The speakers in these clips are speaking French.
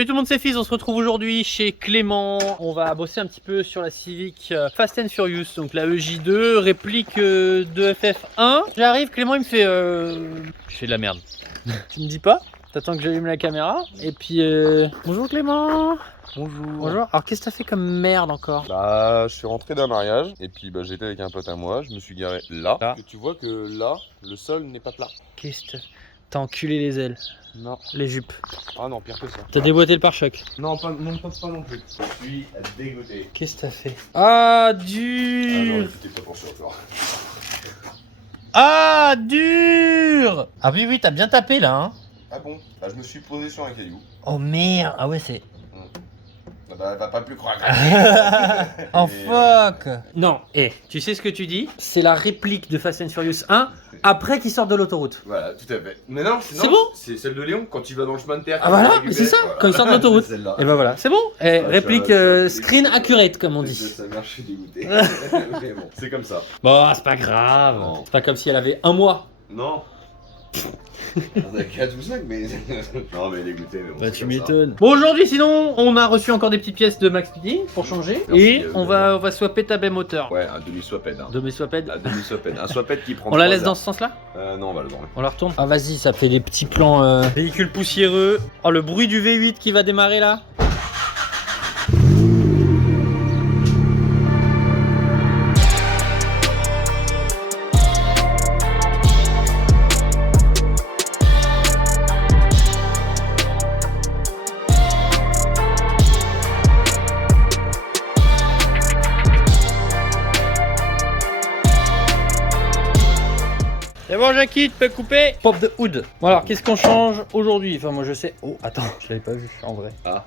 Salut tout le monde, c'est Fizz, on se retrouve aujourd'hui chez Clément. On va bosser un petit peu sur la Civic Fast and Furious, donc la EJ2, réplique de FF1. J'arrive, Clément il me fait je fais de la merde. Tu me dis pas? T'attends que j'allume la caméra et puis bonjour Clément. Bonjour. Bonjour. Alors qu'est-ce que t'as fait comme merde encore? Bah, je suis rentré d'un mariage et puis j'étais avec un pote à moi, je me suis garé là. Là. Et tu vois que là, le sol n'est pas plat. Qu'est-ce que t'as enculé les ailes, Non. les jupes. Ah non, pire que ça. T'as déboîté le pare-choc. Non, pas non plus. Je suis dégoûté. Qu'est-ce que t'as fait? Ah Ah dur. non, c'était pas pour ça encore. Ah dur. Ah oui oui, t'as bien tapé là hein. Ah bon? Bah, je me suis posé sur un caillou. Oh merde. Ah ouais c'est... Ah bah, elle va pas plus croire. Oh Et, fuck. Non, tu sais ce que tu dis? C'est la réplique de Fast and Furious 1 après qu'il sorte de l'autoroute. Voilà, tout à fait. Mais non, C'est bon? C'est celle de Léon quand il va dans le chemin de terre. Ah voilà, mais c'est ça, quand il sort de l'autoroute. Celle-là. Et ben voilà, c'est bon. Réplique ça- screen accurate comme on dit. Ça marche, je suis dégoûté. Mais bon, c'est comme ça. Bon, c'est pas grave. Non. C'est pas comme si elle avait un mois. Non. On a 4 ou 5, mais. Non, mais dégoûté, mais bon. Bah c'est tu comme ça. m'étonnes. Bon aujourd'hui sinon, on a reçu encore des petites pièces de Max Speeding pour changer. Merci, Et on va swapper ta baie moteur. Ouais, un demi-swaped. Hein. De mes swaped. Un demi-swaped. Un swaped qui prend. On la 3 laisse dans heures. ce sens-là? Non, on va le vendre. On la retourne? Ah vas-y, ça fait des petits plans véhicule poussiéreux. Oh le bruit du V8 qui va démarrer là. C'est bon Jackie, tu peux couper. Pop the hood. Bon alors, qu'est-ce qu'on change aujourd'hui? Enfin moi je sais... Oh attends, je l'avais pas vu en vrai. Ah.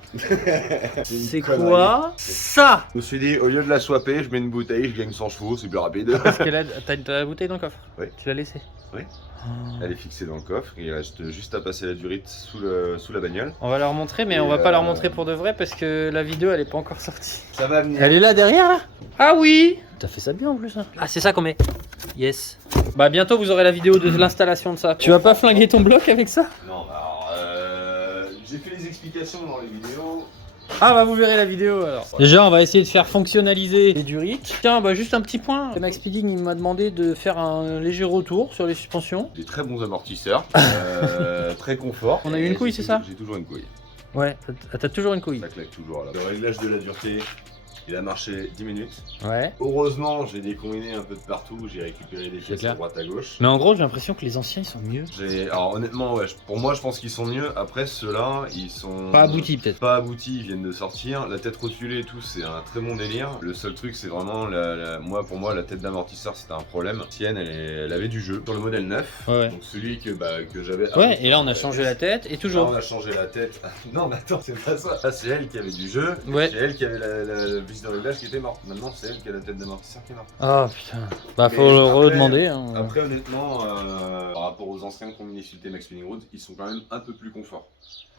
C'est quoi ça? Je me suis dit, au lieu de la swapper, je mets une bouteille, je gagne 100 chevaux, c'est plus rapide. Parce que là, t'as la bouteille dans le coffre? Oui. Tu l'as laissée? Oui. Oh. Elle est fixée dans le coffre, il reste juste à passer la durite sous la bagnole. On va leur montrer, mais Et on va pas leur montrer pour de vrai parce que la vidéo elle est pas encore sortie. Ça va venir. Elle est là derrière là? Ah oui! T'as fait ça bien en plus hein. Ah c'est ça qu'on met. Yes. Bah bientôt vous aurez la vidéo de l'installation de ça. Tu vas pas flinguer ton bloc avec ça? Non, alors, j'ai fait les explications dans les vidéos. Ah bah vous verrez la vidéo alors. Déjà on va essayer de faire fonctionnaliser les durites. Tiens bah juste un petit point. Le Max Speeding il m'a demandé de faire un léger retour sur les suspensions. Des très bons amortisseurs, très confort. On a eu une couille, c'est ça? J'ai toujours une couille. Ouais, t'as toujours une couille. Ça claque toujours là. Le réglage de la dureté, il a marché 10 minutes. Ouais. Heureusement, j'ai décombiné un peu de partout, j'ai récupéré des pièces clair. à droite à gauche. Mais en gros j'ai l'impression que les anciens ils sont mieux. Alors honnêtement, ouais, pour moi je pense qu'ils sont mieux. Après ceux-là, ils sont Pas aboutis peut-être. pas aboutis, ils viennent de sortir. La tête rotulée et tout, c'est un très bon délire. Le seul truc, c'est vraiment pour moi la tête d'amortisseur, c'était un problème. L'ancienne, elle avait du jeu sur le modèle 9. Ouais. Donc celui que j'avais. Ouais, et là on a changé la tête et Là, toujours. on a changé la tête. Non, mais attends, c'est pas ça. Là, c'est elle qui avait du jeu. Ouais. C'est elle qui avait la vis de réglage qui était morte. Maintenant, c'est elle qui a la tête d'amortisseur qui est morte. Oh putain. Bah faut Mais le après- redemander. Hein. Après, honnêtement, par rapport aux anciens qu'on mis sur le Max Speeding Road, ils sont quand même un peu plus confort.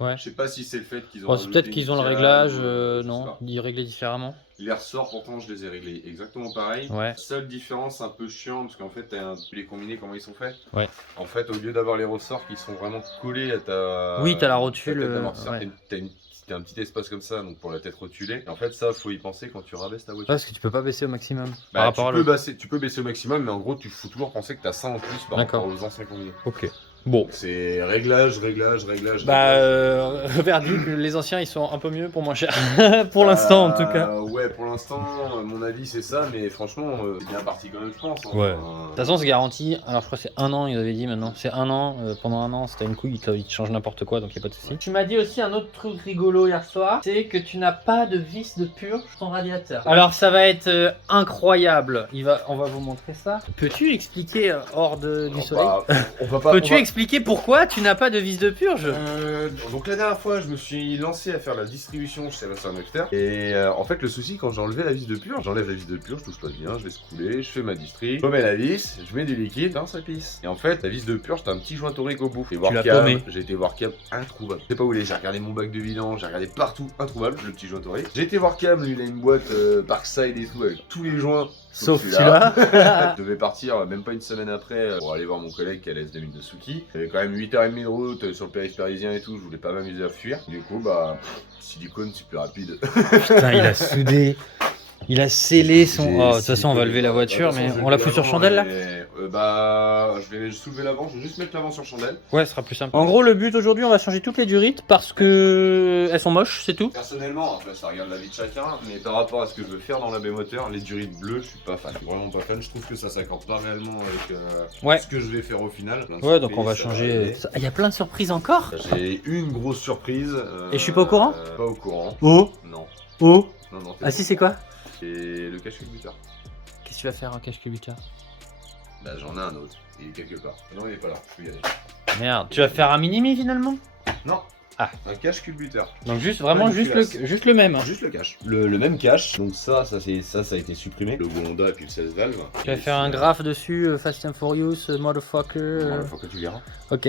Ouais. Je sais pas si c'est le fait qu'ils ont. Bon, c'est peut-être rajouté qu'ils une ont le cale, réglage, je sais non, pas. ils réglaient différemment. Les ressorts, pourtant, je les ai réglés exactement pareil. Ouais. Seule différence un peu chiant, parce qu'en fait, tu les combinés, comment ils sont faits. Ouais. En fait, au lieu d'avoir les ressorts qui sont vraiment collés à ta. Oui, t'as la ta rotule, tête d'amortisseur, ouais. t'as un petit espace comme ça, donc pour la tête rotulée. Et en fait, ça, faut y penser quand tu rabaisses ta voiture. Parce que tu peux pas baisser au maximum. Bah, par rapport à l'autre. tu peux baisser au maximum, mais en gros, tu faut toujours penser que t'as ça en plus par D'accord. rapport aux anciens combinés. Ok. Bon. C'est réglage. Bah, verdict, les anciens ils sont un peu mieux pour moins cher. Pour l'instant en tout cas. Ouais, pour l'instant, mon avis c'est ça, mais franchement, c'est bien parti quand même, je pense. Hein. Ouais. De toute façon, c'est garanti. Alors, je crois que c'est 1 an, ils avaient dit maintenant. C'est 1 an. Pendant 1 an, si t'as une couille, ils te changent n'importe quoi, donc y a pas de souci. Tu m'as dit aussi un autre truc rigolo hier soir c'est que tu n'as pas de vis de purge sur ton radiateur. Alors, ça va être incroyable. On va vous montrer ça. Peux-tu expliquer hors du soleil? On va pas. Peux-tu expliquer pourquoi tu n'as pas de vis de purge? Donc la dernière fois, je me suis lancé à faire la distribution chez Sébastien Nectar. Et en fait, le souci, quand j'ai enlevé la vis de purge, j'enlève la vis de purge, tout se passe bien, je laisse couler, je fais ma distri, je remets la vis, je mets du liquide, ça pisse. Et en fait, la vis de purge, t'as un petit joint torique au bout. J'ai été voir Cam, introuvable. Je sais pas où il est, j'ai regardé mon bac de vidange, j'ai regardé partout, introuvable, le petit joint torique. J'ai été voir Cam, lui il a une boîte Parkside et tout, avec tous les joints. Sauf celui-là. Je devais partir même pas une semaine après pour aller voir mon collègue qui allait se de Suki. Il y avait quand même 8h30 de route sur le périph' parisien et tout, je voulais pas m'amuser à fuir. Du coup, bah, silicone, c'est plus rapide. Putain, il a soudé. Il a scellé son. Oh, de toute façon, on va lever la voiture, mais on la fout sur chandelle là? Bah, je vais soulever l'avant, je vais juste mettre l'avant sur chandelle. Ouais, ce sera plus simple. En gros, le but aujourd'hui, on va changer toutes les durites parce que elles sont moches, c'est tout. Personnellement, après ça regarde la vie de chacun, mais par rapport à ce que je veux faire dans la B-moteur, les durites bleues, je suis pas fan. Je suis vraiment pas fan, je trouve que ça s'accorde pas réellement avec ce que je vais faire au final. Ouais, donc on va changer. Il y a plein de surprises encore. J'ai une grosse surprise. Et je suis pas au courant? Pas au courant. Oh. Non. Oh. Non, ah si, c'est quoi? Et le cache-culbuteur. Qu'est-ce que tu vas faire en cache-culbuteur? Bah j'en ai un autre, il est quelque part. Non, il est pas là, je peux y aller. Merde, tu vas faire un mini-mi finalement? Non. Ah. Un cache-culbuteur. Donc juste vraiment juste le même. Hein. Juste le cache. Le même cache. Donc ça a été supprimé. Le Honda et puis le 16 valves. Tu vas faire un graphe dessus, Fast and Furious, motherfucker. Motherfucker, tu verras. Ok.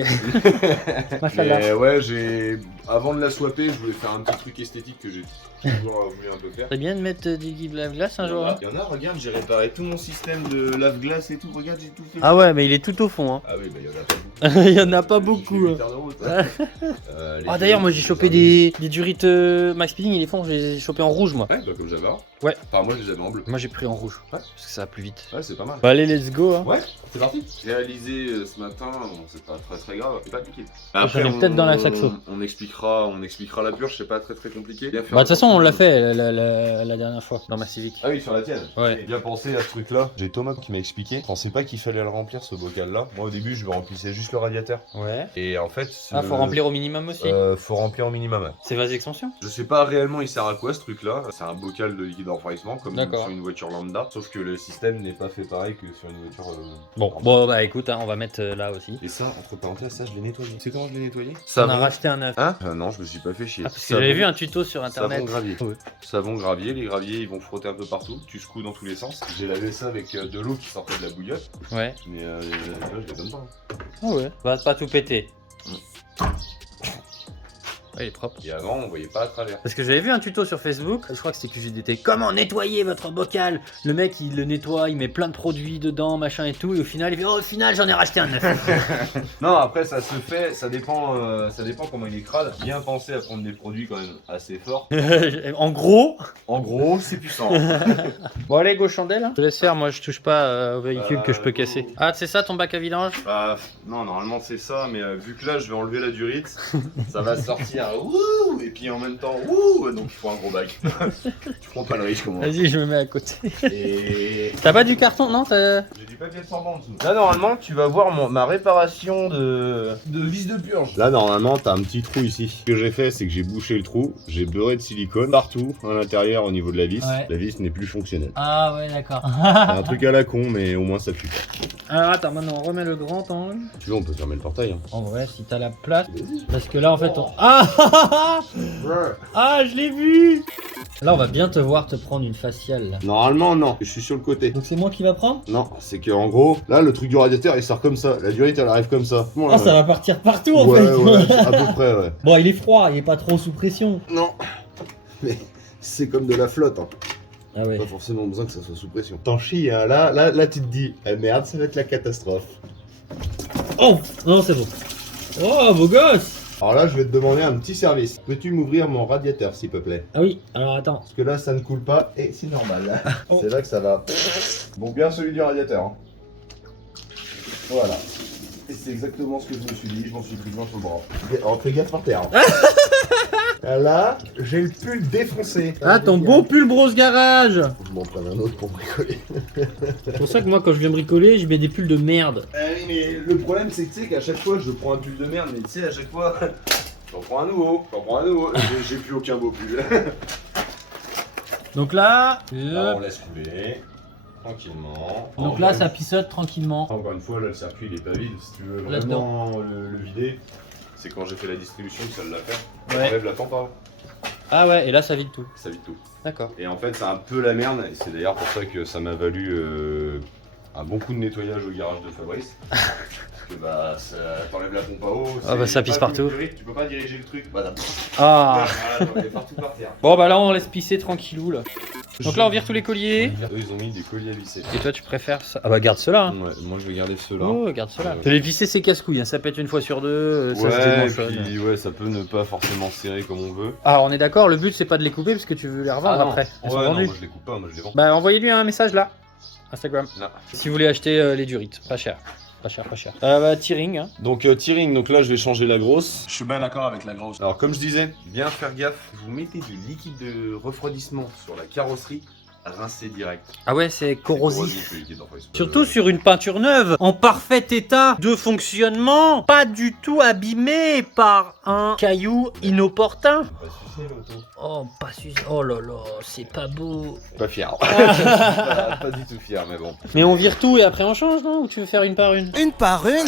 Mais ouais, avant de la swapper, je voulais faire un petit truc esthétique que j'ai toujours voulu un peu faire. C'est bien de mettre des guides lave-glace un jour. Hein. Il y en a, regarde, j'ai réparé tout mon système de lave-glace et tout. Regarde, j'ai tout fait. Ah ouais, mais il est tout au fond. Hein. Ah oui, bah il y en a pas beaucoup. Il y en a pas beaucoup. Ah d'ailleurs, moi j'ai chopé des durites Max Speeding, ils les font, je les ai chopés en rouge moi. Ouais, bah comme j'avais. Ouais. Enfin, moi je les avais en bleu. Moi j'ai pris en rouge. Ouais. Parce que ça va plus vite. Ouais, c'est pas mal. Bah allez, let's go. Hein. Ouais, c'est parti. Réalisé ce matin, bon, c'est pas très grave, c'est pas compliqué. J'en ai peut-être dans la saxo. On expliquera la purge, c'est pas très compliqué. Bah de toute façon, on l'a fait la dernière fois dans ma Civic. Ah oui, sur la tienne. Ouais. J'ai bien pensé à ce truc-là. J'ai Thomas qui m'a expliqué. Je pensais pas qu'il fallait le remplir ce bocal-là. Moi au début, je me remplissais juste le radiateur. Ouais. Et en fait. Ah, faut remplir au minimum aussi. Faut remplir au minimum. C'est vase extension. Je sais pas réellement il sert à quoi ce truc-là. C'est un bocal de liquide de refroidissement comme sur une voiture lambda. Sauf que le système n'est pas fait pareil que sur une voiture. Bon bah écoute, hein, on va mettre là aussi. Et ça, entre parenthèses, ça je l'ai nettoyé. C'est comment je l'ai nettoyé? On a racheté un neuf. Hein? Non, je me suis pas fait chier. Ah, parce que j'avais vu un tuto sur internet. Savon gravier. Ouais. Savon gravier, les graviers ils vont frotter un peu partout, tu secoues dans tous les sens. J'ai lavé ça avec de l'eau qui sortait de la bouillotte. Ouais. Mais là je les donne pas. Ah ouais. Va pas tout péter. Ouais, il est propre. Et avant on voyait pas à travers. Parce que j'avais vu un tuto sur Facebook, je crois que c'était QGDT. Comment nettoyer votre bocal? Le mec il le nettoie, il met plein de produits dedans, machin et tout, et au final il fait oh, au final j'en ai racheté un neuf. Non, après ça se fait, ça dépend comment il est crade. Bien penser à prendre des produits quand même assez forts. En gros, c'est puissant. bon allez go chandelle. Je te laisse faire, moi je touche pas au véhicule que je peux casser. Ah c'est ça ton bac à vidange? Bah non, normalement c'est ça, mais vu que là je vais enlever la durite, ça va sortir. Ouh, et puis en même temps, ouh, donc il faut un gros bac. Tu prends pas le risque, comment? Vas-y, je me mets à côté. Et... T'as pas du carton, non? J'ai du papier absorbant en dessous. Là, normalement, tu vas voir ma réparation de vis de purge. Là, normalement, t'as un petit trou ici. Ce que j'ai fait, c'est que j'ai bouché le trou, j'ai beurré de silicone partout à l'intérieur au niveau de la vis. Ouais. La vis n'est plus fonctionnelle. Ah ouais, d'accord. C'est un truc à la con, mais au moins ça pue pas. Alors attends, maintenant on remet le grand angle. Tu veux, on peut fermer le portail. Hein. En vrai, si t'as la place. Parce que là, en fait, on. Ah, je l'ai vu. Là, on va bien te voir te prendre une faciale. Là. Normalement, non. Je suis sur le côté. Donc c'est moi qui va prendre? Non, c'est que en gros, là, le truc du radiateur, il sort comme ça. La durite, elle arrive comme ça. Bon, Ah, ça va partir partout en ouais, fait. Ouais, à peu près, ouais. Bon, il est froid, il est pas trop sous pression. Non, mais c'est comme de la flotte. Hein. Ah ouais. Pas forcément besoin que ça soit sous pression. T'en chies, hein. Là, tu te dis, eh merde, ça va être la catastrophe. Oh, non, c'est bon. Oh, beau gosse. Alors là, je vais te demander un petit service. Peux-tu m'ouvrir mon radiateur, s'il te plaît? Ah oui, alors attends. Parce que là, ça ne coule pas et c'est normal. Oh. C'est là que ça va. Bon, bien celui du radiateur. Hein. Voilà. Et c'est exactement ce que je me suis dit. Je m'en suis pris devant sur le bras. Alors, fais gaffe par terre. Hein. Là, j'ai le pull défoncé. Ah, ton beau pull brosse garage. Faut que je m'en prenne un autre pour bricoler. C'est pour ça que moi, quand je viens bricoler, je mets des pulls de merde. Oui, mais le problème, c'est que tu sais qu'à chaque fois, je prends un pull de merde, mais tu sais, à chaque fois, j'en prends un nouveau. J'ai plus aucun beau pull. Donc là, Là, on laisse couler. Tranquillement. donc là, ça pissote tranquillement. Encore une fois, là, le circuit, il est pas vide. Si tu veux Là-dedans. vraiment le vider, c'est quand j'ai fait la distribution que ça l'a fait. On Ouais. enlève la tempe avant. Ah ouais, et là, ça vide tout. Ça vide tout. D'accord. Et en fait, c'est un peu la merde. Et c'est d'ailleurs pour ça que ça m'a valu un bon coup de nettoyage au garage de Fabrice. Parce que bah, t'enlèves la pompe à eau. Ah bah, ça pisse partout. Tu peux pas diriger le truc. Bah, Ah. voilà, t'enlèves partout par terre. Bon bah là, on laisse pisser tranquillou là. Donc là, on vire tous les colliers. Eux, ils ont mis des colliers à visser. Et toi, tu préfères ça? Ah bah garde cela. Hein. Ouais, moi je vais garder ceux-là. Oh, garde cela. Les visser, c'est casse-couille. Hein. Ça pète une fois sur deux. Ça se Ouais, et démanchonne. puis ouais, ça peut ne pas forcément serrer comme on veut. Alors, on est d'accord. Le but, c'est pas de les couper parce que tu veux les revendre non. après. Elles sont Ouais, non, vendues. moi je les coupe pas, moi je les vends. Bah, envoyez-lui un message là. Instagram. Non. Si vous voulez acheter les durites. Pas cher. Pas cher, pas cher. Bah, T-ring. Hein. Donc T-ring, donc là je vais changer la grosse. Je suis bien d'accord avec la grosse. Alors comme je disais, bien faire gaffe, vous mettez du liquide de refroidissement sur la carrosserie, rincez direct. Ah ouais, c'est corrosif. le liquide de refroidissement. Surtout sur une peinture neuve, en parfait état de fonctionnement, pas du tout abîmé par un caillou inopportun. Pas sucer l'auto. Oh, pas suce. Oh là là, c'est pas beau. Pas fier. pas du tout fier, mais bon. Mais on vire tout et après on change, non? Ou tu veux faire une par une? Une par une.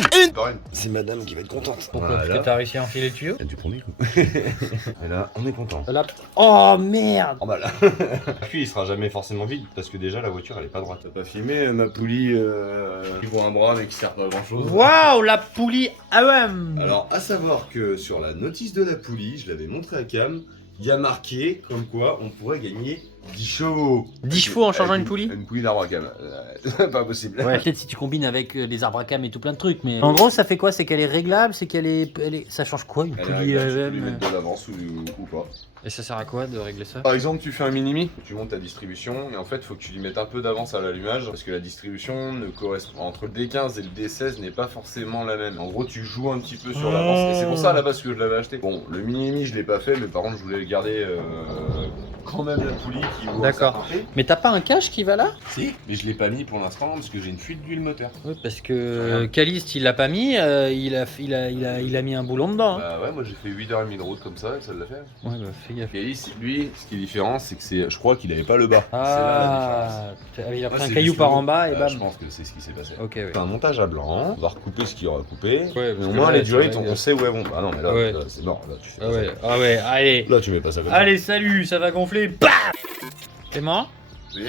C'est madame qui va être contente. Pourquoi? Voilà. Parce que t'as réussi à enfiler le tuyau? Il y a du premier coup. Et là, on est content. Là. Oh merde! Oh bah là. Puis il sera jamais forcément vide parce que déjà la voiture elle est pas droite. T'as pas filmé ma poulie qui vaut un bras mais qui sert pas à grand chose. Waouh, la poulie AM! Alors à savoir que sur la notice de la poulie, je l'avais montré à Cam, il y a marqué comme quoi on pourrait gagner 10 chevaux. 10 chevaux en changeant une poulie? Une poulie d'arbre à Cam. Pas possible. Ouais, peut-être si tu combines avec les arbres à cam et tout plein de trucs, mais en gros, ça fait quoi? C'est qu'elle est réglable, c'est qu'elle est, ça change quoi une Elle poulie est réglable, tu peux lui AM? mettre de l'avance ou pas. Et ça sert à quoi de régler ça? Par exemple, tu fais un minimi, tu montes ta distribution, et en fait, faut que tu lui mettes un peu d'avance à l'allumage, parce que la distribution ne correspond entre le D15 et le D16 n'est pas forcément la même. En gros, tu joues un petit peu sur l'avance, et c'est pour ça à la base que je l'avais acheté. Bon, le minimi, je l'ai pas fait, mais par contre, je voulais garder quand même la poulie qui vaut un D'accord. certain prix. Mais t'as pas un cache qui va là? Si, mais je l'ai pas mis pour l'instant parce que j'ai une fuite d'huile moteur. Oui, parce que Caliste, il l'a pas mis, il a mis un boulon dedans. Hein. Bah ouais, moi j'ai fait 8h30 de route comme ça, et ça l'a fait. Ouais, bah fais gaffe. Calice, lui, ce qui est différent, c'est que je crois qu'il avait pas le bas. Ah, c'est là la différence. Il a Moi, pris un c'est caillou juste par le en haut. bas et bam. Je pense que c'est ce qui s'est passé. Ok, ouais. C'est un montage à blanc, on va recouper ce qu'il y aura à couper. Ouais, mais parce au que moins là, les durites, c'est vrai, on sait où elles vont. Ah non, mais là, Ouais. là, c'est mort. Là, tu fais pas Ah ouais, allez. ça. Là, tu mets pas ça comme Allez, salut, ça va gonfler. Bam. Clément, ça. Oui.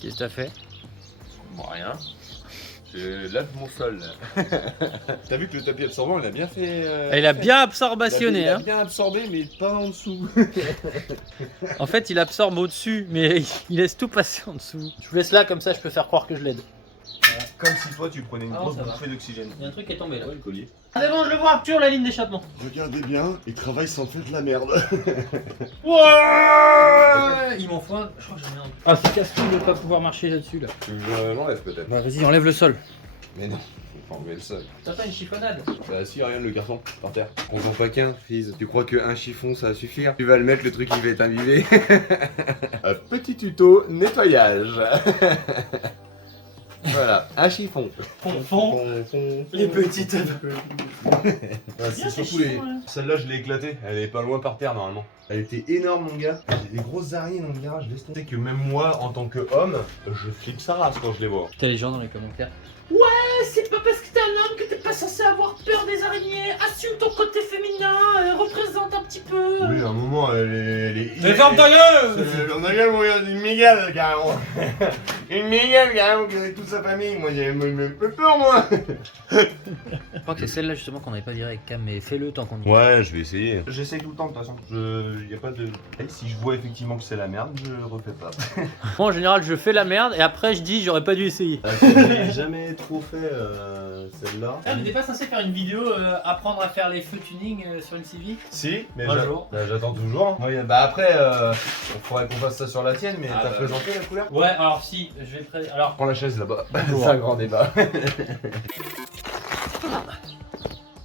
qu'est-ce que t'as fait? Bon, rien. Je lave mon sol. T'as vu que le tapis absorbant, il a bien fait. Il a bien absorbationné, il a hein. bien absorbé, mais pas en dessous. En fait, il absorbe au-dessus, mais il laisse tout passer en dessous. Je vous laisse là, comme ça, je peux faire croire que je l'aide. Comme si toi, tu prenais une Ah, grosse ça va. bouffée d'oxygène. Il y a un truc qui est tombé là. Ouais, le collier. Ah, c'est bon, je le vois, Arthur, la ligne d'échappement. Regardez bien, il travaille sans faire de la merde. Ouais. Il m'en faut un. Je crois que j'en ai un. Ah, c'est casse-couille de pas pouvoir marcher là-dessus là. Tu l'enlèves peut-être. Bah, vas-y, enlève le sol. Mais non, faut pas enlever le sol. T'as pas une chiffonnade? Bah si, regarde le carton, par terre. On vend pas qu'un, Fizz. Tu crois qu'un chiffon ça va suffire? Tu vas le mettre, le truc il va être imbibé. Un petit tuto nettoyage. Voilà, un chiffon. Fond. Les petites. Ah, c'est surtout les... Celle-là je l'ai éclatée, elle est pas loin par terre normalement. Elle était énorme mon gars. J'ai des grosses araignées dans le garage, laisse tomber. Que même moi en tant qu'homme, je flippe sa race quand je les vois. T'as les gens dans les commentaires. Ouais, c'est pas parce que t'es un homme que t'es pas censé avoir peur des araignées. Assume ton côté féminin, représente un petit peu. Oui, à un moment elle est... Mais ferme ta gueule! On a gueule, moi, une mégale carrément. Une mégale carrément avec toute sa famille. Moi, j'ai même peu peur moi. Je crois que c'est celle-là justement qu'on avait pas viré avec Cam, mais fais-le tant qu'on y est. Ouais, je vais essayer. J'essaye tout le temps de toute façon. Y a pas de. Et si je vois effectivement que c'est la merde, je refais pas. Moi en général je fais la merde et après je dis j'aurais pas dû essayer. J'ai jamais trop fait celle-là. Ah, mais t'es pas censé faire une vidéo apprendre à faire les feux tuning sur une Civic? Si, mais Un jour. j'attends toujours. Ouais, bah après, il faudrait qu'on fasse ça sur la tienne, mais Ah, t'as bah, présenté la couleur? Ouais, alors si, je vais alors. Prends la chaise là-bas. C'est un grand débat.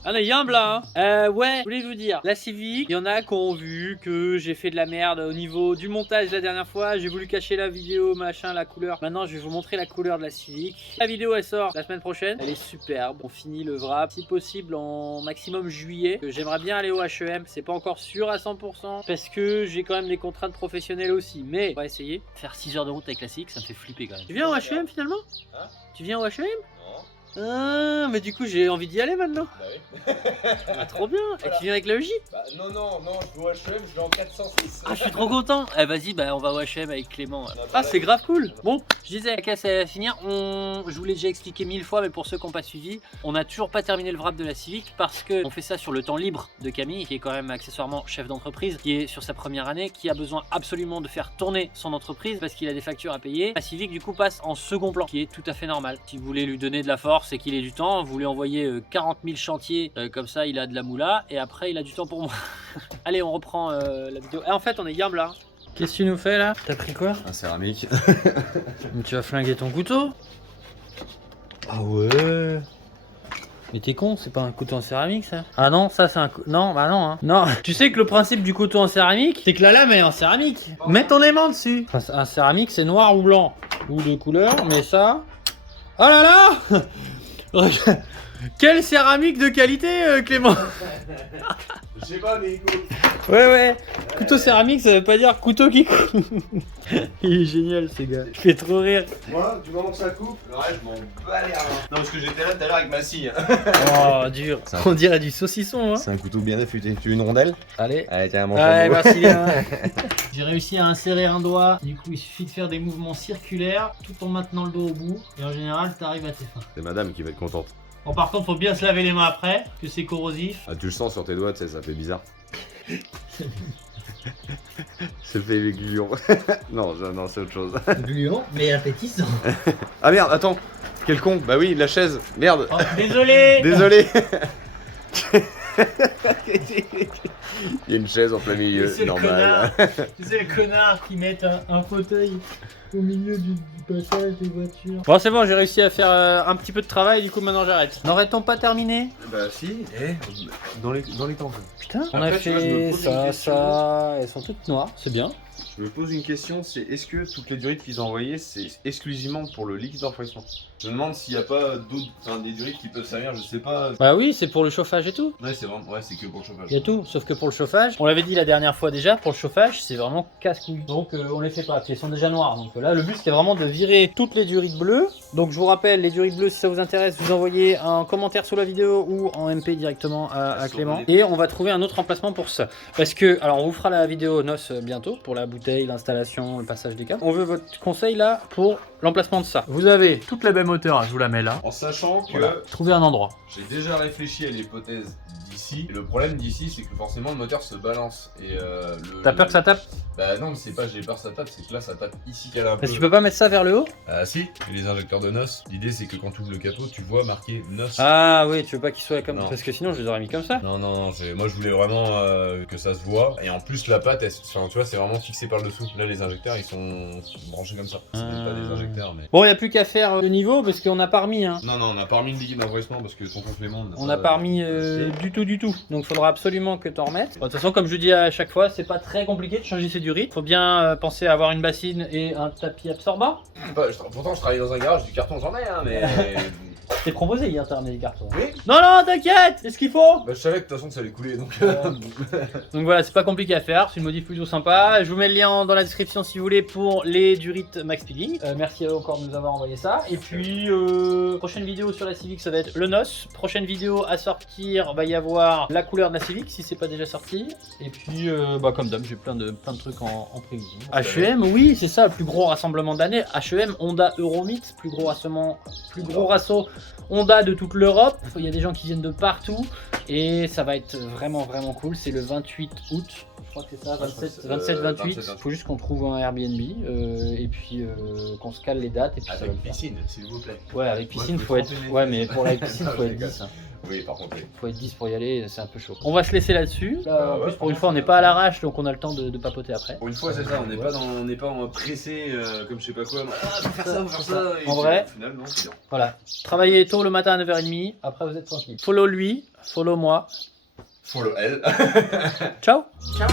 Ah mais y'a un blanc hein. Ouais, je voulais vous dire, la Civic, il y en a qui ont vu que j'ai fait de la merde au niveau du montage la dernière fois. J'ai voulu cacher la vidéo, machin, la couleur. Maintenant je vais vous montrer la couleur de la Civic. La vidéo elle sort la semaine prochaine. Elle est superbe. On finit le wrap, si possible en maximum juillet. J'aimerais bien aller au H&M, c'est pas encore sûr à 100% parce que j'ai quand même des contraintes professionnelles aussi. Mais on va essayer. Faire 6 heures de route avec la Civic, ça me fait flipper quand même. Tu viens au H&M finalement? Tu viens au H&M? Ah, mais du coup, j'ai envie d'y aller maintenant. Bah oui. Ah, trop bien. Et tu viens avec la EJ? Bah non, je vais au HM, je vais en 406. Ah, je suis trop content. Eh, vas-y, bah, on va au HM avec Clément. Ah, c'est grave cool. Bon, je disais, la casse à finir. Je vous l'ai déjà expliqué 1000 fois, mais pour ceux qui n'ont pas suivi, on n'a toujours pas terminé le wrap de la Civic parce qu'on fait ça sur le temps libre de Camille, qui est quand même accessoirement chef d'entreprise, qui est sur sa première année, qui a besoin absolument de faire tourner son entreprise parce qu'il a des factures à payer. La Civic, du coup, passe en second plan, qui est tout à fait normal. Si vous voulez lui donner de la force et qu'il ait du temps, vous lui envoyez 40 000 chantiers, comme ça, il a de la moula et après, il a du temps pour moi. Allez, on reprend la vidéo. Et en fait, on est game là. Qu'est-ce que tu nous fais là? T'as pris quoi? Un céramique. Mais tu vas flinguer ton couteau? Ah ouais. Mais t'es con, c'est pas un couteau en céramique ça? Ah non, ça c'est un non, bah non hein. Non, tu sais que le principe du couteau en céramique, c'est que la lame est en céramique. Mets ton aimant dessus. Enfin, un céramique c'est noir ou blanc, ou de couleur, mais ça... Oh là là. Regarde. Quelle céramique de qualité Clément. Je sais pas, mais écoute. Ouais, couteau céramique ça veut pas dire couteau qui coupe. Il est génial ce gars, il fait trop rire. Moi, du moment que ça coupe, le reste, je m'en bats les reins. Non, parce que j'étais là tout à l'heure avec ma scie. Oh dur, on dirait du saucisson hein. C'est un couteau bien affûté. Tu veux une rondelle? Allez. Allez, tiens, mon Ouais, chameau. merci bien. J'ai réussi à insérer un doigt, du coup il suffit de faire des mouvements circulaires tout en maintenant le dos au bout. Et en général t'arrives à tes fins. C'est madame qui va être contente. Bon par contre faut bien se laver les mains après, que c'est corrosif. Ah, tu le sens sur tes doigts, tu sais, ça fait bizarre. Ça fait les gluons. Non, c'est autre chose. Gluant, mais appétissant. Ah merde, attends. Quel con. Bah oui, la chaise. Merde. Oh, désolé. Désolé. Il y a une chaise en plein milieu, C'est le normal. Tu sais le connard qui met un fauteuil au milieu du passage des voitures. Bon c'est bon, j'ai réussi à faire un petit peu de travail, du coup maintenant j'arrête. N'aurait-on pas terminé? Bah si, dans les temps. Putain, on Après, a tu vois, je me fait pose une ça, question. ça, elles sont toutes noires, c'est bien. Je me pose une question, c'est est-ce que toutes les durites qu'ils ont envoyées, c'est exclusivement pour le liquide d'enfouissement? Je me demande s'il n'y a pas d'autres, enfin des durites qui peuvent servir, je sais pas. Bah oui, c'est pour le chauffage et tout. Ouais, c'est vraiment, ouais, c'est que pour le chauffage. Il y a tout, sauf que pour le chauffage, on l'avait dit la dernière fois déjà, pour le chauffage, c'est vraiment casse-couille. Donc on les fait pas, puis elles sont déjà noires. Donc là, le but c'est vraiment de virer toutes les durites bleues. Donc je vous rappelle, les durites bleues, si ça vous intéresse, vous envoyez un commentaire sous la vidéo ou en MP directement à Clément. Et on va trouver un autre emplacement pour ça. Parce que, alors on vous fera la vidéo noce bientôt, pour la bouteille, l'installation, le passage des câbles. On veut votre conseil là pour l'emplacement de ça. Vous avez toute la même hauteur, je vous la mets là. En sachant que Voilà. Trouvez un endroit. j'ai déjà réfléchi à l'hypothèse d'ici. Et le problème d'ici, c'est que forcément le moteur se balance. Et T'as peur que ça tape? Bah non, mais c'est pas j'ai peur que ça tape, c'est que là ça tape ici qu'elle a un peu. Parce que tu peux pas mettre ça vers le haut? Ah si, les injecteurs de noces. L'idée c'est que quand tu ouvres le capot, tu vois marqué noces. Ah oui, tu veux pas qu'il soit comme... Non. Parce que sinon je les aurais mis comme ça. Non, moi je voulais vraiment que ça se voit. Et en plus, la patte, enfin, tu vois, c'est vraiment fixé par le dessous. Là, les injecteurs, ils sont branchés comme ça. C'est même pas des injecteurs, mais. Bon, il n'y a plus qu'à faire le niveau parce qu'on n'a pas remis. Hein. Non, on n'a pas remis le liquide d'envoyement parce que ton complément. On n'a pas remis du tout. Donc il faudra absolument que t'en remettes. Bon, de toute façon, comme je dis à chaque fois, c'est pas très compliqué de changer ces durites. Faut bien penser à avoir une bassine et un tapis absorbant. Pourtant, je travaille dans un garage, du carton, j'en ai, hein, mais. T'es proposé hier, t'as ramené des cartons. Oui. Non, t'inquiète, c'est ce qu'il faut. Bah, je savais que de toute façon ça allait couler donc. Donc voilà, c'est pas compliqué à faire, c'est une modif plutôt sympa. Je vous mets le lien dans la description si vous voulez pour les durites Max Speeding. Merci à eux encore de nous avoir envoyé ça. Et puis, prochaine vidéo sur la Civic, ça va être le NOS. Prochaine vidéo à sortir, va y avoir la couleur de la Civic si c'est pas déjà sorti. Et puis, comme d'hab, j'ai plein de trucs en prévision. H&M, oui, c'est ça, le plus gros rassemblement de l'année. H&M, Honda Euromix, plus gros rasso Honda de toute l'Europe. Il y a des gens qui viennent de partout et ça va être vraiment cool. C'est le 28 août, je crois que c'est ça, 27-28. Il faut juste qu'on trouve un Airbnb et puis qu'on se cale les dates. Et puis Avec piscine, s'il vous plaît. Ouais, avec piscine, Moi, faut être. Ouais, mais pour la piscine, faut être 10. Hein. Oui, par contre, oui. Faut être 10 pour y aller, c'est un peu chaud. On va se laisser là-dessus. En ouais, plus, pour une fois, on n'est pas à l'arrache, donc on a le temps de papoter après. Pour une fois, c'est ça, on n'est pas en pressé comme je sais pas quoi. Ah, faut faire ça, faut faire ça. Et En vrai, au final, non, c'est bien. Voilà. Travaillez tôt le matin à 9h30, après vous êtes tranquille. Follow lui, follow moi. Follow elle. Ciao. Ciao.